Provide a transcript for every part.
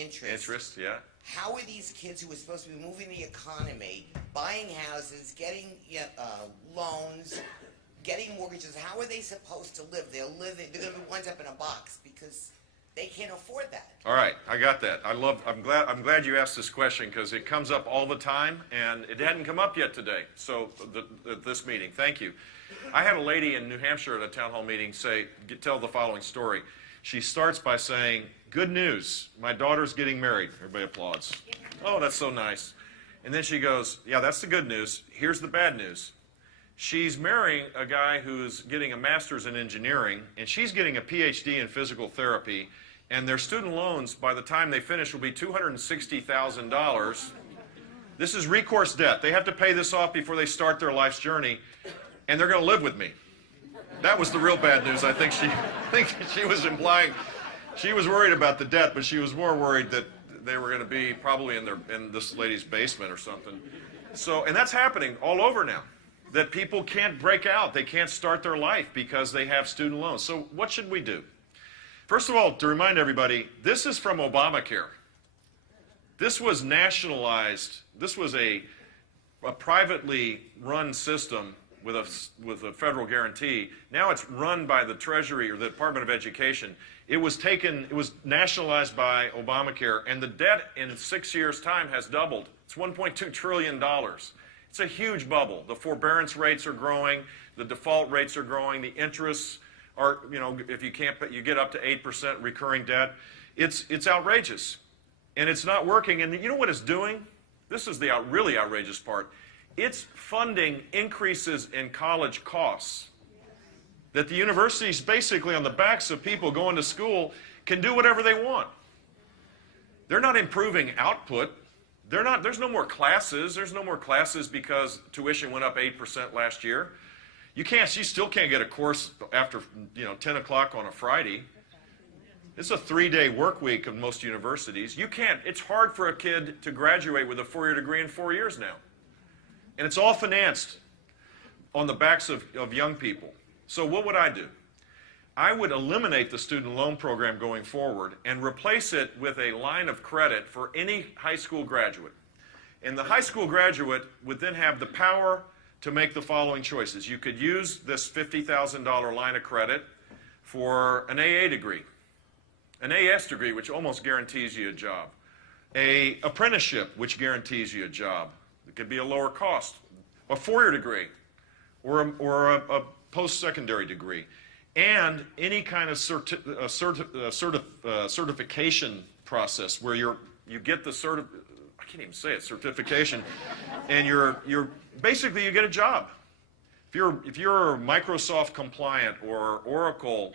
Interest, yeah. How are these kids who are supposed to be moving the economy, buying houses, getting loans, getting mortgages, how are they supposed to live? They're going to be wind up in a box because they can't afford that. All right, I got that. I'm glad you asked this question because it comes up all the time, and it hadn't come up yet today. So at this meeting, thank you. I had a lady in New Hampshire at a town hall meeting tell the following story. She starts by saying, "Good news, my daughter's getting married." Everybody applauds. Oh, that's so nice. And then she goes, "Yeah, that's the good news. Here's the bad news. She's marrying a guy who's getting a master's in engineering, and she's getting a PhD in physical therapy, and their student loans, by the time they finish, will be $260,000. This is recourse debt. They have to pay this off before they start their life's journey, and they're going to live with me." That was the real bad news. I think she was implying she was worried about the debt, but she was more worried that they were going to be probably in this lady's basement or something. So, and that's happening all over now, that people can't break out. They can't start their life because they have student loans. So what should we do? First of all, to remind everybody, this is from Obamacare. This was nationalized. This was a privately run system with a federal guarantee. Now it's run by the Treasury or the Department of Education. It was nationalized by Obamacare, and the debt in 6 years' time has doubled. It's $1.2 trillion. It's a huge bubble. The forbearance rates are growing, the default rates are growing, the interests are, if you can't pay, you get up to 8% recurring debt. It's outrageous, and it's not working. And you know what it's doing? This is the really outrageous part. It's funding increases in college costs. That the universities, basically on the backs of people going to school, can do whatever they want. They're not improving output. There's no more classes. There's no more classes because tuition went up 8% last year. You still can't get a course after 10 o'clock on a Friday. It's a 3-day work week of most universities. It's hard for a kid to graduate with a 4-year degree in 4 years now. And it's all financed on the backs of young people. So what would I do? I would eliminate the student loan program going forward and replace it with a line of credit for any high school graduate. And the high school graduate would then have the power to make the following choices. You could use this $50,000 line of credit for an AA degree, an AS degree, which almost guarantees you a job, an apprenticeship, which guarantees you a job. It could be a lower cost, a 4-year degree, or a post-secondary degree, and any kind of certification process where you get the I can't even say it, certification, and you're basically you get a job. If you're Microsoft compliant or Oracle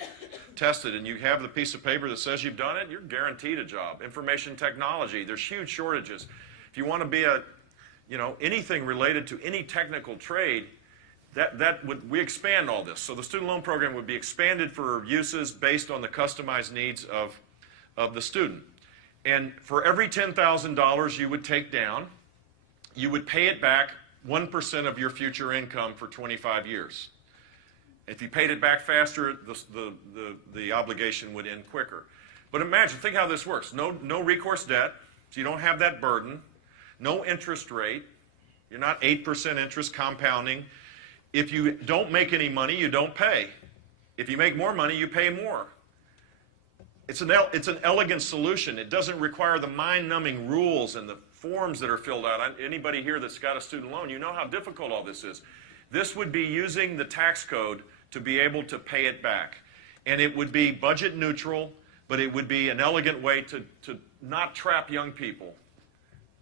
tested and you have the piece of paper that says you've done it, you're guaranteed a job. Information technology, there's huge shortages. If you want to be anything related to any technical trade, we expand all this. So the student loan program would be expanded for uses based on the customized needs of the student. And for every $10,000 you would take down, you would pay it back 1% of your future income for 25 years. If you paid it back faster, the obligation would end quicker. But think how this works. No recourse debt, so you don't have that burden. No interest rate. You're not 8% interest compounding. If you don't make any money, you don't pay. If you make more money, you pay more. It's an elegant solution. It doesn't require the mind-numbing rules and the forms that are filled out. Anybody here that's got a student loan, you know how difficult all this is. This would be using the tax code to be able to pay it back. And it would be budget neutral, but it would be an elegant way to not trap young people.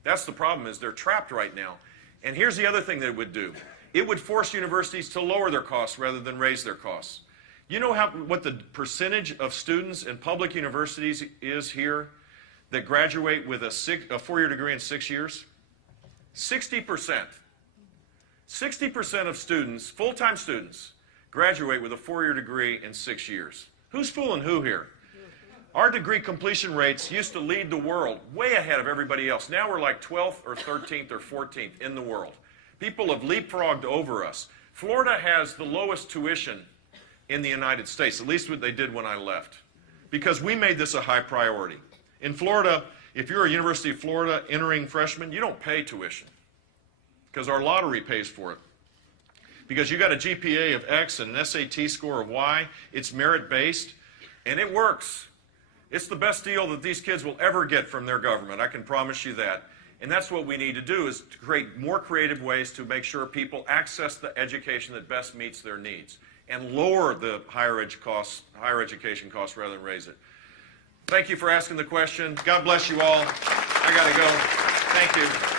That's the problem, is they're trapped right now. And here's the other thing that it would do. It would force universities to lower their costs rather than raise their costs. You know what the percentage of students in public universities is here that graduate with a 4-year degree in 6 years? 60%. 60% of students, full-time students, graduate with a 4-year degree in 6 years. Who's fooling who here? Our degree completion rates used to lead the world, way ahead of everybody else. Now we're like 12th or 13th or 14th in the world. People have leapfrogged over us. Florida has the lowest tuition in the United States, at least what they did when I left, because we made this a high priority. In Florida, If you're a University of Florida entering freshman, you don't pay tuition because our lottery pays for it. Because you got a GPA of X and an SAT score of Y, it's merit-based, and it works. It's the best deal that these kids will ever get from their government, I can promise you that. And that's what we need to do, is to create more creative ways to make sure people access the education that best meets their needs and lower the higher education costs rather than raise it. Thank you for asking the question. God bless you all. I got to go. Thank you.